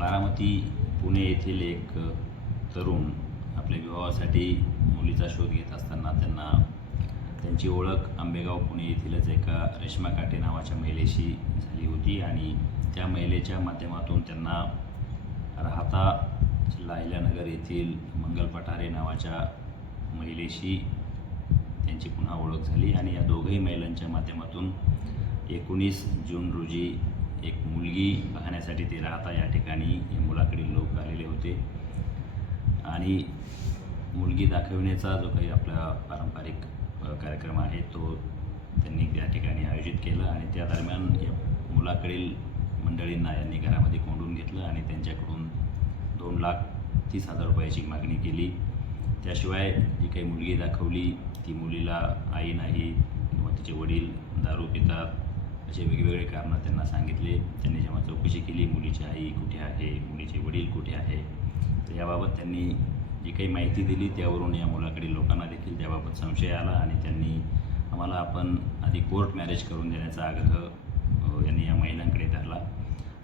बारामती पुणे येथील एक तरुण आपल्या विवाहासाठी मुलीचा शोध घेत असताना त्यांची ओळख आंबेगाव पुणे येथीलच एका रेश्मा काटे नावाच्या महिलेशी झाली होती आणि त्या महिलेच्या माध्यमातून त्यांना राहता जिल्हा अहिल्यानगर येथील मंगल पठारे नावाच्या महिलेशी त्यांची पुन्हा ओळख झाली आणि या दोघंही महिलांच्या माध्यमातून 19 जून रोजी एक मुलगी पाहण्यासाठी ते राहता या ठिकाणी या मुलाकडील लोक आलेले होते आणि मुलगी दाखविण्याचा जो काही आपला पारंपरिक कार्यक्रम आहे तो त्यांनी त्या ठिकाणी आयोजित केला आणि त्या दरम्यान या मुलाकडील मंडळींना यांनी घरामध्ये कोंडून घेतलं आणि त्यांच्याकडून 2,30,000 रुपयाची मागणी केली। त्याशिवाय जी काही मुलगी दाखवली ती मुलीला आई नाही किंवा तिचे वडील दारू पितात असे वेगवेगळे कारणं त्यांना सांगितले। त्यांनी जेव्हा चौकशी केली मुलीची आई कुठे आहे, मुलीचे वडील कुठे आहे, तर याबाबत त्यांनी जी काही माहिती दिली त्यावरून या मुलाकडील लोकांना देखील त्याबाबत संशय आला आणि त्यांनी आम्हाला आपण आधी कोर्ट मॅरेज करून देण्याचा आग्रह यांनी या महिलांकडे धरला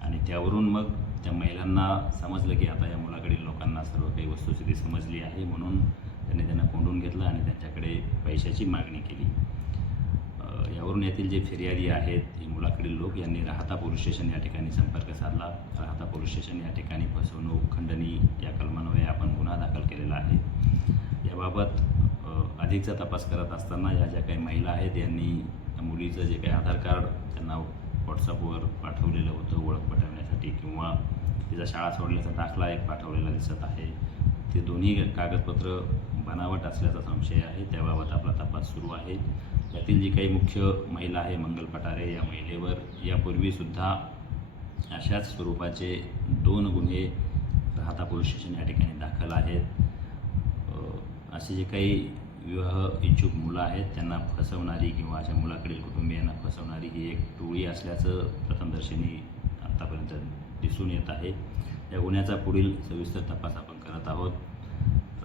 आणि त्यावरून मग त्या महिलांना समजलं की आता या मुलाकडील लोकांना सर्व काही वस्तुस्थिती समजली आहे, म्हणून त्यांना कोंडून घेतलं आणि त्यांच्याकडे पैशाची मागणी केली। यावरून येथील जे फिर्यादी आहेत हे मुलाकडील लोक यांनी राहता पोलीस स्टेशन या ठिकाणी संपर्क साधला। राहता पोलीस स्टेशन या ठिकाणी फसवणूक खंडणी या कलमान्वये आपण गुन्हा दाखल केलेला आहे। याबाबत अधिकचा तपास करत असताना या ज्या काही महिला आहेत यांनी मुलीचं जे काही आधार कार्ड त्यांना व्हॉट्सअपवर पाठवलेलं होतं ओळख पटवण्यासाठी किंवा तिचा शाळा सोडल्याचा दाखला एक पाठवलेला दिसत आहे, ते दोन्ही कागदपत्र बनावट असल्याचा संशय आहे। त्याबाबत आपला तपास सुरू आहे। यातील जी काही मुख्य महिला आहे मंगल पठारे या महिलेवर यापूर्वीसुद्धा अशाच स्वरूपाचे 2 गुन्हे राहता पोलीस स्टेशन या ठिकाणी दाखल आहेत। असे जे काही विवाह इच्छुक मुलं आहेत त्यांना फसवणारी किंवा अशा मुलाकडील कुटुंबियांना फसवणारी ही एक टोळी असल्याचं प्रथमदर्शनी आत्तापर्यंत दिसून येत आहे। या गुन्ह्याचा पुढील सविस्तर तपास आपण करत आहोत।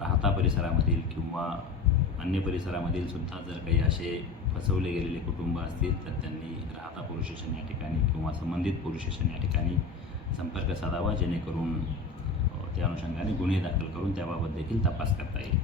राहता परिसरामधील किंवा अन्य परिसरामधील सुद्धा जर काही असे फसवले गेलेले कुटुंब असतील तर त्यांनी राहता पोलीस स्टेशन या ठिकाणी किंवा संबंधित पोलीस स्टेशन या ठिकाणी संपर्क साधावा, जेणेकरून त्या अनुषंगाने गुन्हे दाखल करून त्याबाबत देखील तपास करता येईल।